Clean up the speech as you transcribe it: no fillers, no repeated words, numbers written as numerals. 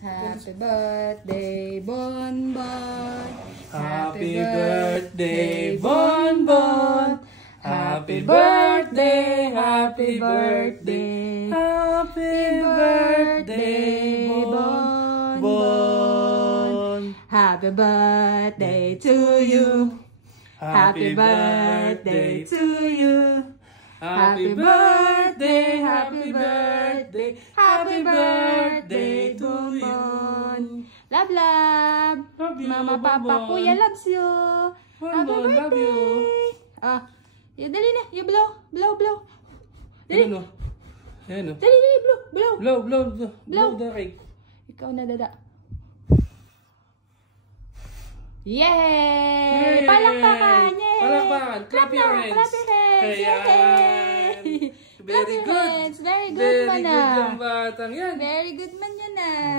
Happy birthday, Bonbon. Happy birthday, Bonbon. Happy birthday, happy birthday, happy birthday, Bonbon. Happy birthday to you. Happy birthday to you. Happy birthday, happy birthday, happy birthday to you. Love, love. Love you, Mama, Papa, Bonbon. Kuya loves you. Happy Bonbon, love birthday. you. Dali na. You blow. Blow, blow. Dali. Ano? Ayan o. Dali, dali. Blow, blow. Blow, blow, blow. Blow. Blow the cake. Ikaw na, dada. Yay! Palakpakan! Yay! Palakpakan! Clap your hands! Clap your hands! Ayan! Yay! Very Clap your good! hands! Very good Very man good ah. yung batang yan! Very good man yan ah.